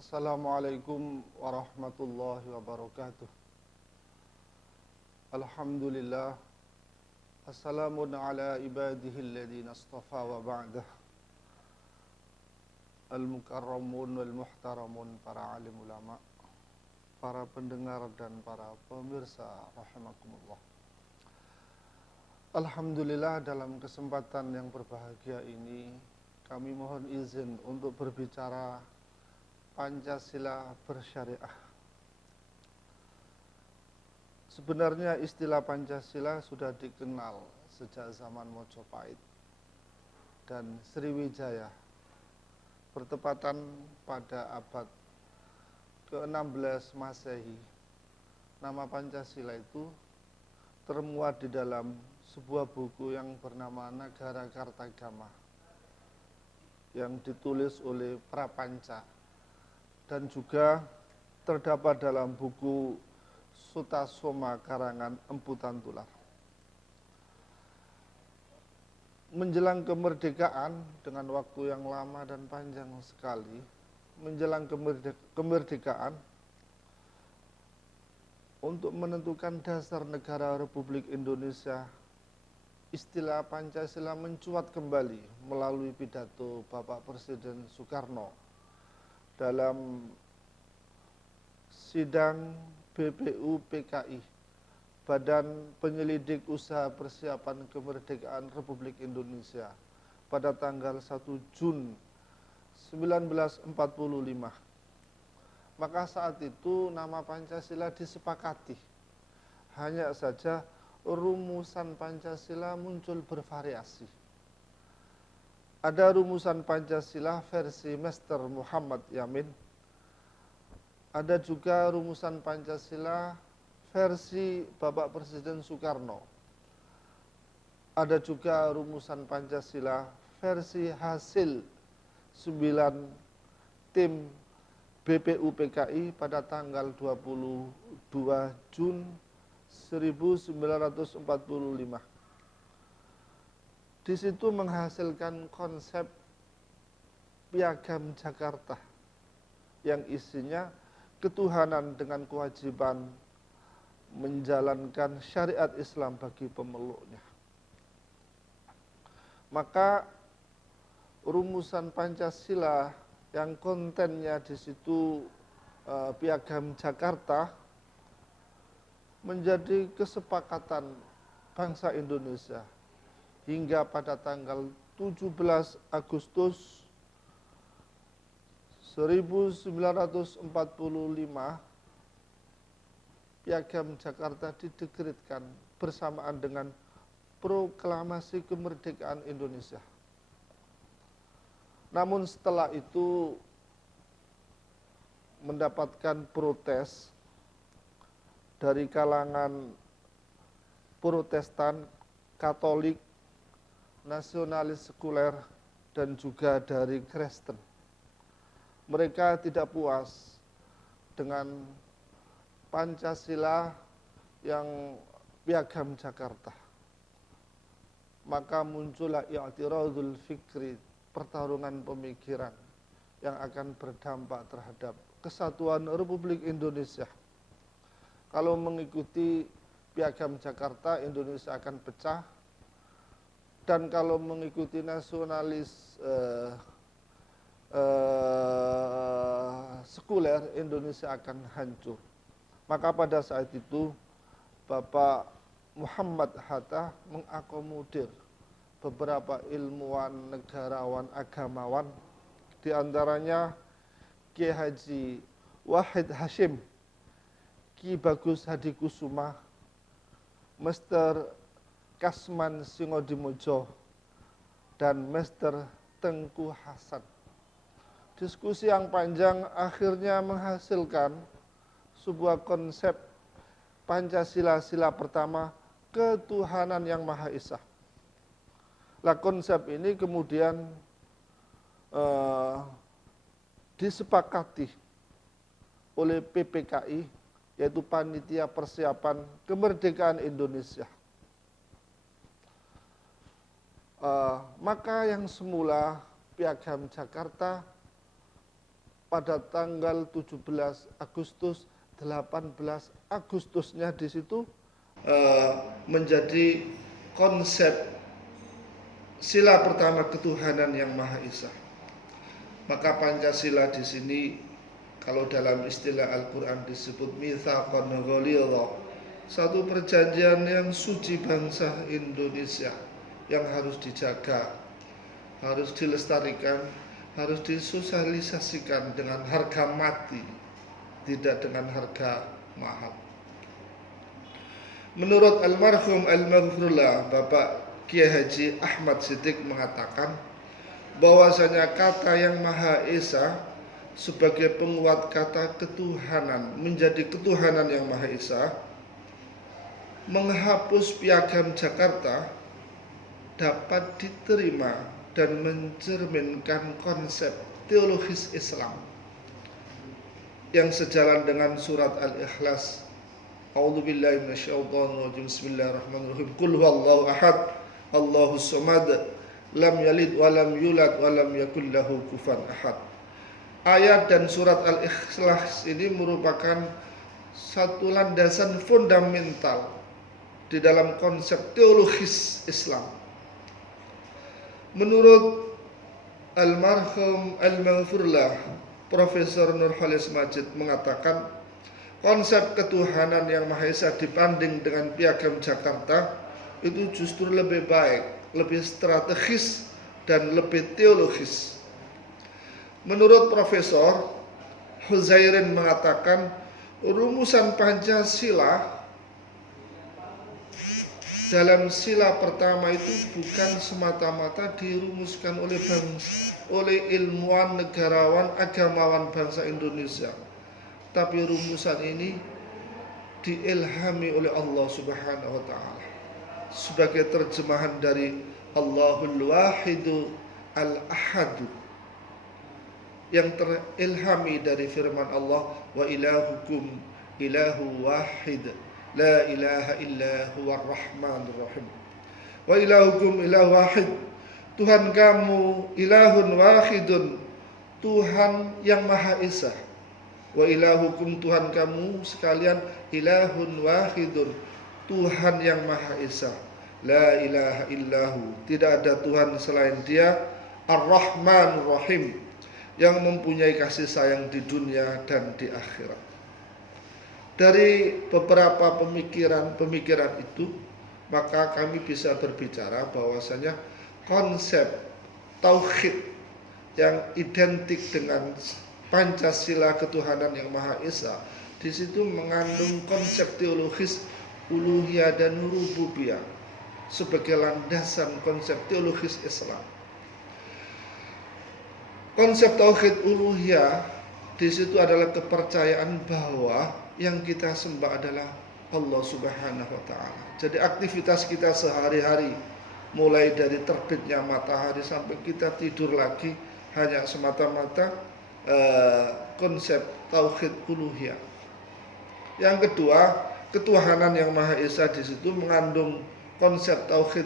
Assalamualaikum warahmatullahi wabarakatuh. Alhamdulillah. Assalamun ala ibadihi alladhina astafa wa ba'dah. Al-mukarramun wal muhtaramun, para alim ulama, para pendengar dan para pemirsa rahimakumullah. Alhamdulillah, dalam kesempatan yang berbahagia ini kami mohon izin untuk berbicara Pancasila bersyariah. Sebenarnya istilah Pancasila sudah dikenal sejak zaman Mojopahit dan Sriwijaya, bertepatan pada abad ke-16 Masehi. Nama Pancasila itu termuat di dalam sebuah buku yang bernama Nagara Kartagama yang ditulis oleh Prapanca, dan juga terdapat dalam buku Sutasoma karangan Empu Tantular. Menjelang kemerdekaan, dengan waktu yang lama dan panjang sekali, menjelang kemerdekaan, untuk menentukan dasar negara Republik Indonesia, istilah Pancasila mencuat kembali melalui pidato Bapak Presiden Soekarno dalam sidang BPU PKI, Badan Penyelidik Usaha Persiapan Kemerdekaan Republik Indonesia, pada tanggal 1 Jun 1945. Maka saat itu nama Pancasila disepakati. Hanya saja rumusan Pancasila muncul bervariasi. Ada rumusan Pancasila versi Master Muhammad Yamin. Ada juga rumusan Pancasila versi Bapak Presiden Soekarno. Ada juga rumusan Pancasila versi hasil 9 tim BPU PKI pada tanggal 22 Jun 1945. Di situ menghasilkan konsep Piagam Jakarta yang isinya ketuhanan dengan kewajiban menjalankan syariat Islam bagi pemeluknya. Maka rumusan Pancasila yang kontennya di situ Piagam Jakarta menjadi kesepakatan bangsa Indonesia hingga pada tanggal 17 Agustus 1945 Piagam Jakarta didekretkan bersamaan dengan proklamasi kemerdekaan Indonesia. Namun setelah itu mendapatkan protes dari kalangan Protestan, Katolik, nasionalis sekuler, dan juga dari Kristen. Mereka tidak puas dengan Pancasila yang Piagam Jakarta. Maka muncullah i'tiradul fikri, pertarungan pemikiran yang akan berdampak terhadap kesatuan Republik Indonesia. Kalau mengikuti Piagam Jakarta, Indonesia akan pecah. Dan kalau mengikuti nasionalis sekuler, Indonesia akan hancur. Maka pada saat itu Bapak Muhammad Hatta mengakomodir beberapa ilmuwan, negarawan, agamawan, di antaranya Kiai Haji Wahid Hashim, Ki Bagus Hadikusuma, Mr. Kasman Singodimojo, dan Mr. Tengku Hasan. Diskusi yang panjang akhirnya menghasilkan sebuah konsep Pancasila sila pertama, ketuhanan yang Maha Esa. Lah konsep ini kemudian disepakati oleh PPKI, yaitu Panitia Persiapan Kemerdekaan Indonesia. Maka yang semula Piagam Jakarta pada tanggal 17 Agustus, 18 Agustusnya di situ menjadi konsep sila pertama ketuhanan yang Maha Esa. Maka Pancasila di sini kalau dalam istilah Al-Quran disebut mitsaqan ghalidha, satu perjanjian yang suci bangsa Indonesia yang harus dijaga, harus dilestarikan, harus disosialisasikan dengan harga mati, tidak dengan harga mahal. Menurut almarhum al-maghfurlah Bapak Kiai Haji Ahmad Siddiq mengatakan bahwasanya kata yang Maha Esa sebagai penguat kata ketuhanan menjadi ketuhanan yang Maha Esa, menghapus piagam Jakarta dapat diterima dan mencerminkan konsep teologis Islam yang sejalan dengan surat Al-Ikhlas. A'udzubillahi minasyaitonirrajim. Bismillahirrahmanirrahim. Qul huwallahu ahad, Allahus samad, lam yalid wa lam yulad wa lam yakul lahu kufuwan ahad. Ayat dan surat Al-Ikhlas ini merupakan satu landasan fundamental di dalam konsep teologis Islam. Menurut almarhum al-maghfurlah Profesor Nurholis Majid mengatakan konsep ketuhanan yang Maha Esa dibanding dengan piagam Jakarta itu justru lebih baik, lebih strategis dan lebih teologis. Menurut Profesor Huzairin mengatakan rumusan Pancasila dalam sila pertama itu bukan semata-mata dirumuskan oleh ilmuwan, negarawan, agamawan bangsa Indonesia, tapi rumusan ini diilhami oleh Allah Subhanahu wa Ta'ala sebagai terjemahan dari Allahul Wahidu Al-Ahadu yang terilhami dari firman Allah, wa ilahukum ilahu wahid la ilaha illa huwar rahmanur rahim. Wa ilahukum ilahu wahid, Tuhan kamu ilahun wahidun, Tuhan yang Maha Esa. Wa ilahukum, Tuhan kamu sekalian ilahun wahidun, Tuhan yang Maha Esa. La ilaha illahu, tidak ada Tuhan selain Dia. Ar-Rahmanur Rahim, yang mempunyai kasih sayang di dunia dan di akhirat. Dari beberapa pemikiran itu, maka kami bisa berbicara bahwasanya konsep tauhid yang identik dengan Pancasila ketuhanan yang Maha Esa di situ mengandung konsep teologis uluhiyah dan rububiyah sebagai landasan konsep teologis Islam. Konsep tauhid uluhiyah di situ adalah kepercayaan bahwa yang kita sembah adalah Allah Subhanahu wa Ta'ala. Jadi aktivitas kita sehari-hari mulai dari terbitnya matahari sampai kita tidur lagi hanya semata-mata konsep tauhid uluhiyah. Yang kedua, ketuhanan yang Maha Esa di situ mengandung konsep tauhid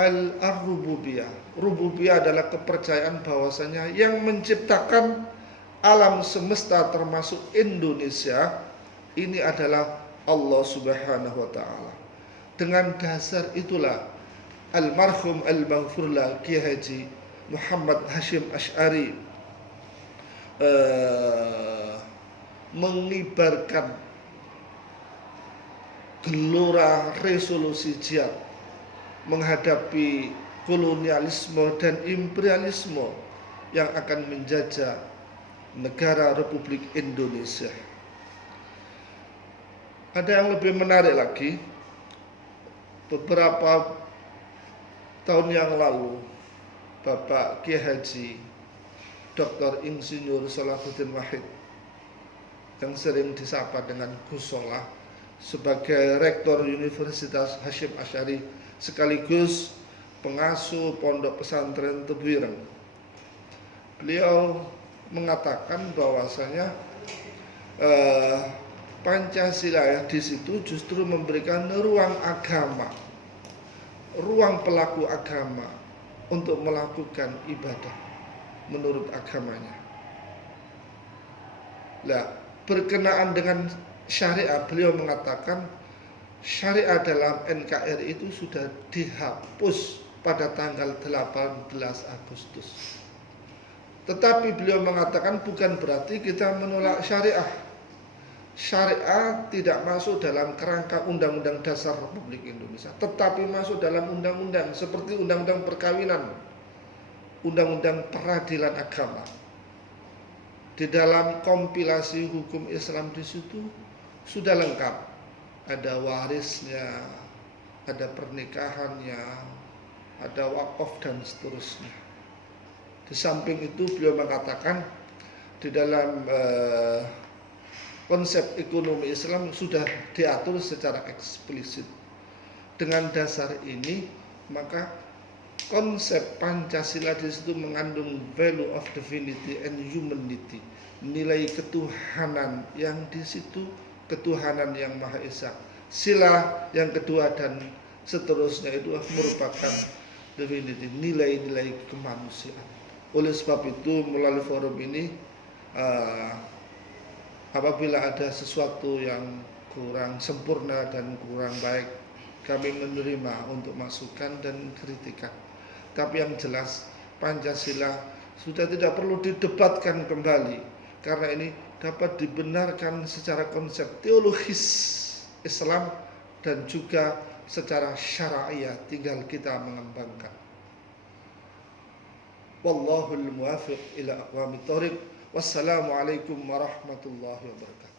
al-rububiyah. Rububiyah adalah kepercayaan bahwasanya yang menciptakan alam semesta termasuk Indonesia ini adalah Allah Subhanahu wa Ta'ala. Dengan dasar itulah almarhum al-maghfurlah Kiai Haji Muhammad Hashim Asy'ari mengibarkan gelora resolusi jihad menghadapi kolonialisme dan imperialisme yang akan menjajah negara Republik Indonesia. Ada yang lebih menarik lagi, beberapa tahun yang lalu Bapak Kiai Haji Dr. Insinyur Salahuddin Wahid yang sering disapa dengan Gus Solah sebagai Rektor Universitas Hasyim Asy'ari sekaligus pengasuh Pondok Pesantren Tebu Ireng. Beliau mengatakan bahwasanya Pancasila ya di situ justru memberikan ruang agama, ruang pelaku agama untuk melakukan ibadah menurut agamanya. Lah, berkenaan dengan syariah, beliau mengatakan syariah dalam NKRI itu sudah dihapus pada tanggal 18 Agustus. Tetapi beliau mengatakan bukan berarti kita menolak syariah. Syariah tidak masuk dalam kerangka Undang-Undang Dasar Republik Indonesia, tetapi masuk dalam undang-undang seperti Undang-Undang Perkawinan, Undang-Undang Peradilan Agama. Di dalam kompilasi hukum Islam di situ sudah lengkap. Ada warisnya, ada pernikahannya, ada wakaf dan seterusnya. Di samping itu beliau mengatakan di dalam konsep ekonomi Islam sudah diatur secara eksplisit. Dengan dasar ini maka konsep Pancasila di situ mengandung value of divinity and humanity, nilai ketuhanan yang di situ ketuhanan yang Maha Esa. Sila yang kedua dan seterusnya itu merupakan divinity, nilai-nilai kemanusiaan. Oleh sebab itu melalui forum ini apabila ada sesuatu yang kurang sempurna dan kurang baik, kami menerima untuk masukan dan kritikan. Tapi yang jelas Pancasila sudah tidak perlu didebatkan kembali, karena ini dapat dibenarkan secara konsep teologis Islam dan juga secara syariah, tinggal kita mengembangkan. Wallahul muwafiq ila aqwamit thoriq. Wassalamualaikum warahmatullahi wabarakatuh.